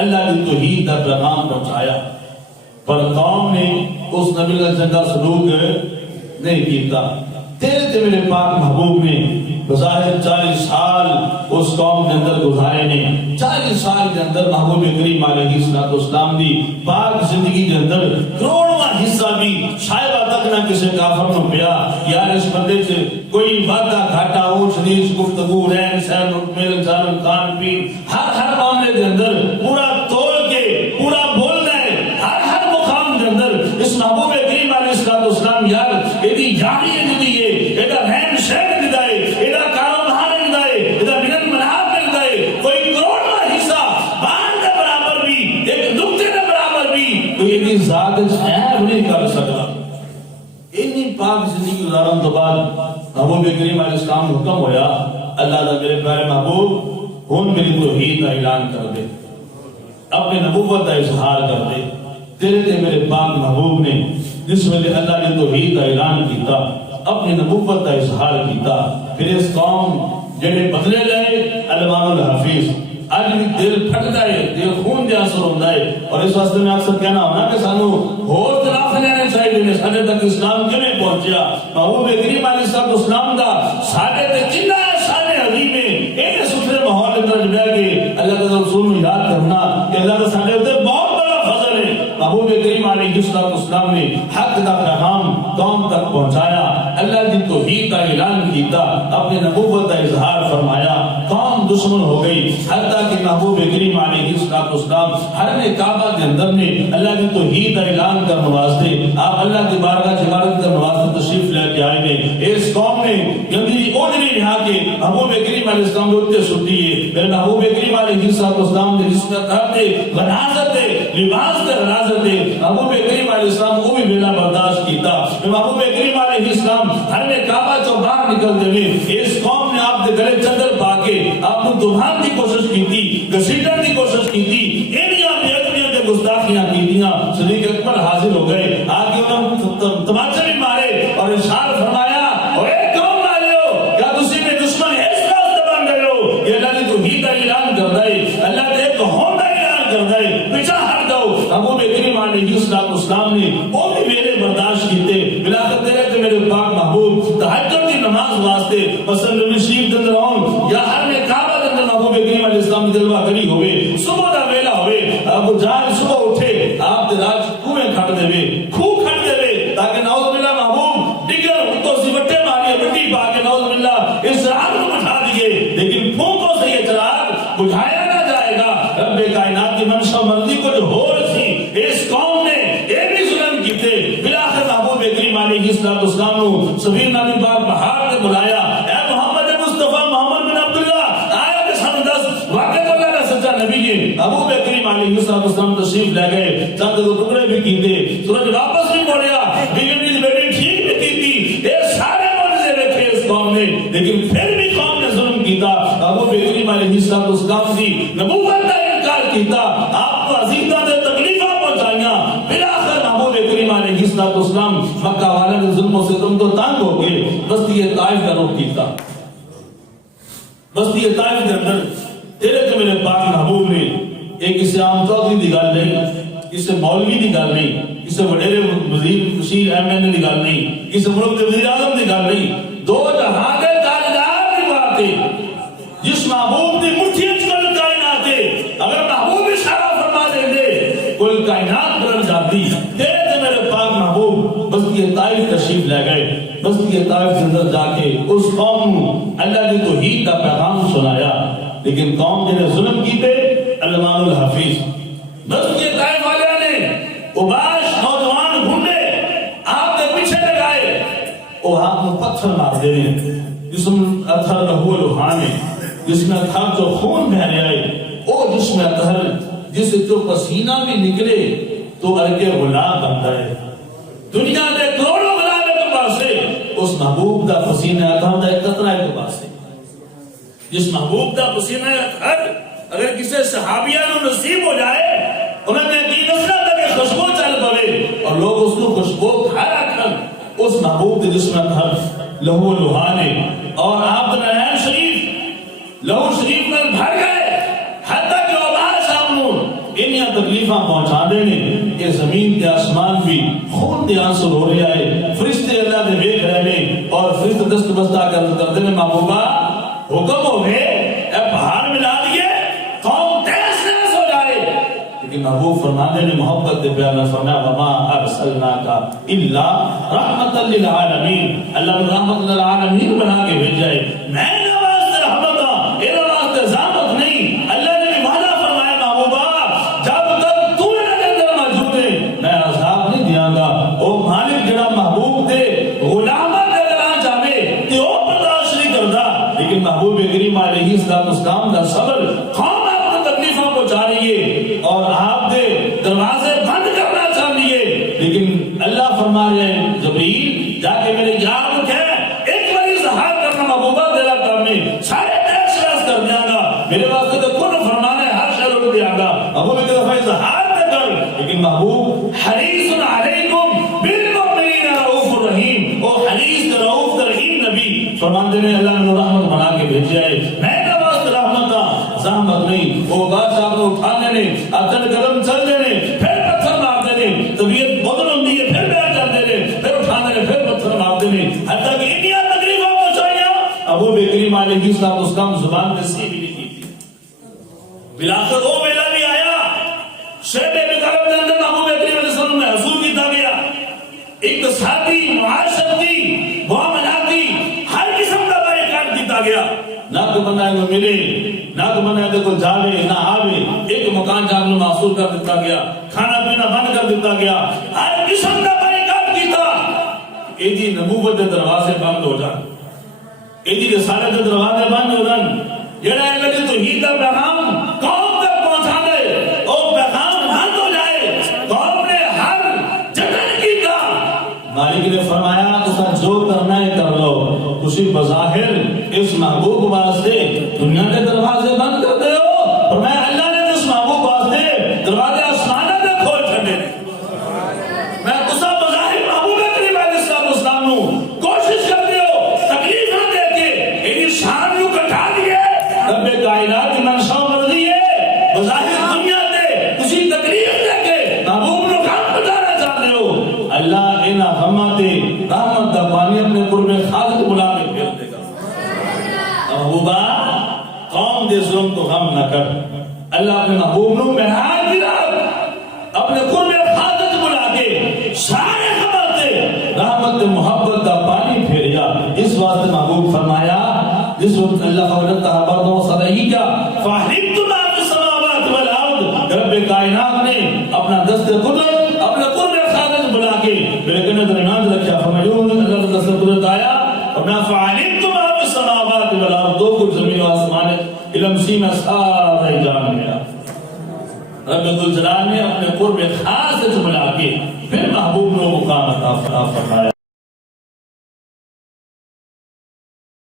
اللہ کی توحید کا پیغام پہنچایا، پر قوم نے اس نبی کا چنگا سلوک نہیں کیتا۔ تیرے تے میرے پاک محبوب نے بظاہر 40 سال اس قوم کے اندر گزارے نے، 40 سال کے اندر محبوب کریم علیہ السلام دی پاک زندگی کے اندر کروڑواں حصہ بھی شاید تک نہ کسی کافر نو پیا۔ یار اس بندے سے کوئی وعدہ گھاٹا اونچ نیچ گفتگو رہن سہن میل چال کھان پین ہر معاملے کے اندر پورا تول کے پورا بولنا ہے، ہر مقام کے اندر اس محبوب کریم علیہ السلام یار ایدی یاری دی ہے، ایدا رہن سہن دی ہے، ایدا کاروبار دی ہے، ایدا منن مناب دی ہے، کوئی کروڑواں حصہ بان کے برابر بھی ایک نقطے کے برابر بھی کوئی ایدی ذات عیب نہیں کر سکتا۔ اتنی پاک زندگی گزارن تو بعد محبوب کریم علیہ السلام حکم ہویا، اللہ دا میرے پیارے محبوب ہن میری توحید کا اعلان کر دے، اپنے نبوت کا اظہار کر دے۔ تیرے تے میرے پاک محبوب نے جس ویلے اللہ نے توحید کا اعلان کیتا، اپنی نبوت کا اظہار کیتا، پھر اس قوم جڑے بدلے لئے علمان الحفیظ آج بھی دل پھٹتا ہے، دل خون دے اثر ہوتا ہے، اور اس واسطے میں اکثر کہنا ہونا کہ سانو ہور طرف لینے چاہیے نے سارے تک اسلام کیوں نہیں پہنچیا۔ محبوب کریم علیہ السلام دا سارے تے کتنا شان عظیم ہے، ایک ستھرے ماحول اندر بہ کے اللہ کے رسول کو یاد کرنا کہ اللہ کا سارے تے بہت بڑا فضل ہے۔ محبوب کریم علیہ السلام نے حق کا پیغام قوم تک پہنچایا، اللہ کی توحید کا اعلان کیتا، اپنے نبوت کا اظہار فرمایا، قوم دشمن ہو گئی، حتیٰ کہ محبوب کریم علیہ السلام حرم کعبہ کے اندر نے اللہ کی توحید کا اعلان کرنے واسطے آپ اللہ کی بارگاہ زیارت کرنے واسطے تشریف لے کے آئے نے۔ اس قوم نے گندی اوڑھنی نہا کے محبوب کریم علیہ السلام کے اوپر سٹی ہے، میرے محبوب کریم علیہ السلام نے جس میں کرتے غناظت لباس کے غناظت محبوب کریم علیہ السلام کو بھی بنا برداشت کیتا۔ محبوب کریم علیہ السلام حرم کعبہ چوں باہر نکلتے ہوئے اس قوم نے آپ کے گلے چادر پا کے آپ کو دبھان کی کوشش کی تھی، گھسیٹن کی کوشش کی تھی، اینیاں بے ادبیاں تے گستاخیاں کی تھیاں۔ صدیق اکبر حاضر ہو گئے، آگے انہوں نے تماچے بھی مارے اور ارشاد فرمایا، اوے قوم والےو کیا تسی میں دشمن اس راستے بن گئے ہو؟ یہ اللہ نے توحید کا اعلان کر دے، اللہ نے ایک ہون کا اعلان کر دے، پیچھے ہٹ جاؤ۔ محبوب کریم علیہ السلام نے وہ بھی میرے برداشت کیتے، بلاخر تیرے تے میرے پاک محبوب تہجد کی نماز واسطے مسجد شریف کے اندر آؤں یا حرم کعبہ کے اندر محبوب کریم علیہ السلام کی جلوہ کری ہوئے، صبح دا ویلا ہوئے، ابو جہل صبح اٹھے آپ دے راج کنویں کھٹ دے وے، خوہ کھٹ دے وے، تاکہ نعوذ باللہ محبوب ڈگر تو سی وٹے ماری مٹی پا کے نعوذ باللہ اس چراغ کو بجھا دیے، لیکن پھونکوں سے یہ چراغ بجھایا نہ جائے گا۔ رب کائنات کی منشا مرضی کو جو ہو رسی اس قوم نے ایک بھی ظلم کیتے، بلاخر محبوب کریم علیہ السلام نے سبیل نامی باغ بہار نے بلایا، اے محمد مصطفیٰ محمد بن عبداللہ آیا کہ سن 10 واقع تو اللہ نے سچا نبی ہے۔ محبوب کریم علیہ السلام تشریف لے گئے، چند دو ٹکڑے بھی کیتے، سورج واپس بھی موڑیا، بیوی کی بیٹی ٹھیک بھی کی تھی، یہ سارے معجزے دیکھے اس قوم نے، لیکن پھر بھی قوم نے ظلم کیتا۔ محبوب کریم علیہ السلام کی نبوت کا انکار کیتا، آپ کو عزیزاں دے تکلیفاں پہنچائیاں، بلاخر محبوب کریم علیہ السلام مکہ والے نے ظلم و ستم تو تنگ ہو گئے، بستی طائف کا رخ کیتا۔ بستی طائف کے اندر تیرے تے میرے پاک محبوب نے ایک کسی عام چودھری دی گل نہیں، کسی مولوی دی گل نہیں، کسی وڈیرے وزیر مشیر ایم این اے دی گل نہیں، کسی ملک کے وزیر اعظم دی گل نہیں، دو جہاں کے تاجدار کی بات ہے، جس محبوب دی مٹھی وچ کل کائنات ہے، اگر محبوب اشارہ فرما دے دے کل کائنات بن جاتی۔ تیرے تے میرے پاک محبوب بستی طائف تشریف لے گئے، بستی طائف کے اندر جا کے اس قوم کو اللہ کی توحید کا پیغام سنایا، لیکن قوم جنہیں ظلم کیتے علمان الحفیظ بستی طائف والے نے اوباش نوجوان ڈھونڈے آپ کے پیچھے لگائے، وہ ہاتھ میں پتھر مار دے جسم اطہر لہو لوہانے، جس میں اطہر جو خون بہ رہا ہے، وہ جس میں اطہر جس سے جو پسینہ بھی نکلے تو ارکے غلام بنتا ہے۔ دنیا دے کروڑوں غلام کے پاس ہے، اس محبوب دا پسینہ اطہر دا ایک قطرہ کے پاس ہے۔ جس محبوب دا پسینہ اطہر اگر کسی صحابیہ نو نصیب ہو جائے، انہوں نے کی نصرت تک خوشبو چل پوے اور لوگ اس کو خوشبو کھایا کھن، اس محبوب کے جس میں اطہر لہو لوہانے اور آپ نرائن شریف لہو شریف میں بھر گئے، حتیٰ کہ اوباش آمنون تکلیفاں پہنچا دینے کہ زمین تے آسمان بھی خون دے آنسر ہو رہا ہے، فرشتے اللہ دے دیکھ رہے ہیں اور فرشتے دست بستہ کرتے ہیں محبوبہ حکم ہو گئے اے پہاڑ ملا دیے قوم تیس تیس ہو جائے، لیکن محبوب فرمانے نے محبت دے پیار نے فرمایا وما ارسلناک الا رحمت للعالمین، اللہ نے رحمت للعالمین بنا کے بھیجا ہے، میں نواستے رحمت ہوں اے نواستے زحمت نہیں، اللہ نے بھی وعدہ فرمایا محبوبہ جب تک تو میرے اندر موجود ہے میں عذاب نہیں دیاں گا، او مالک جڑا محبوب دے غلامت دے کرنا چاہے تے او برداشت نہیں کرتا، لیکن محبوب کریم علیہ السلام کا صبر قوم آپ کو تکلیفوں کو چاہ رہی ہے اور آپ دے دروازے بند کرنا چاہ رہی ہے، لیکن اللہ فرما رہے ہیں جبریل جا کے میرے یار کو کہہ ایک بار اظہار کرنا محبوبہ تیرا کام ہے، سارے تیس تیس کر دیا گا، میرے واسطے تو کن فرمانا ہے ہر شے روک دیا گا، محبوب ایک دفعہ اظہار نہ کر، لیکن محبوب حریص علیکم بالمؤمنین رؤوف الرحیم، او حریص رؤوف رحیم نبی فرماتے ہیں اللہ نے رحمت بنا کے بھیجا ہے، میں نواز رحمت زحمت نہیں، وہ بادشاہ کو اٹھانے نے اچھا قدم چل دینے پھر پتھر مار دینے، طبیعت بدل ہوتی ہے پھر بیٹھ جاتے نے پھر اٹھانے نے پھر پتھر مار دینے، حتیٰ کہ انڈیا تقریبا پہنچایا ابو بکر کریم علیہ السلام زبان میں سی بھی نہیں کی، بلاخر وہ ویلا بھی آیا شیب بکرم کے اندر ابو بکر علیہ السلام میں حضور کیتا گیا، اقتصادی معاشرتی معاملاتی ہر قسم کا بائیکاٹ کیتا گیا، نہ تو بندہ کو ملے نہ تو بندہ کو جاوے نہ آوے، ایک مکان جان میں محصول کر دیتا گیا، کھانا پینا بند کر دیتا گیا، ہر قسم کا بائیکاٹ کیتا، ایدی نبوت دے دروازے بند ہو جان، ایدی رسالت دے دروازے بند ہو جان، جڑا ہے لگے توحید کا پیغام قوم تک پہنچا دے اور پیغام بند ہو جائے، قوم نے ہر جتن کیتا، مالک نے فرمایا تسا جو کرنا ہے کر لو، تسی بظاہر اس محبوب واسطے دنیا کے دروازے بند کر دے ہو، فرمایا اللہ نے اس محبوب واسطے دروازے آسمانہ دے کھول چھڑے نے، میں تسا بظاہر محبوب کریم علیہ السلام نو کوشش کر دے ہو تکلیفاں دے کے انہی شان نو کٹا دیے، رب کائنات کی منشا مرضی ہے، بظاہر دنیا دے تسی تکلیف دے کے محبوب نو کام بتانا چاہتے ہو، اللہ انہاں غماں تے رحمت دا پانی اپنے قرب خاص کو بلا کے پھیر دے گا، محبوبہ قوم دے ظلم کو غم نہ کر، اللہ اپنے محبوب نو مہار کی رات اپنے قرب خاص کو بلا کے سارے غماں تے رحمت محبت دا پانی پھیریا، اس واسطے محبوب فرمایا جس وقت اللہ فضلت برد و صدہی کا فاہرمت ما فی السماوات والارض، رب کائنات نے اپنا دست قدرت اپنے قرب خالد بلا کے میرے کنے درمیان رکھا، فرمائیون اللہ کا دست قدرت آیا اور میں فاہرمت ما فی السماوات والارض، دو کچھ زمین و آسمان علم سی میں سارے جان گیا، رب الجلال نے اپنے قرب خاص بلا کے پھر محبوب نو مقام عطا فرمایا۔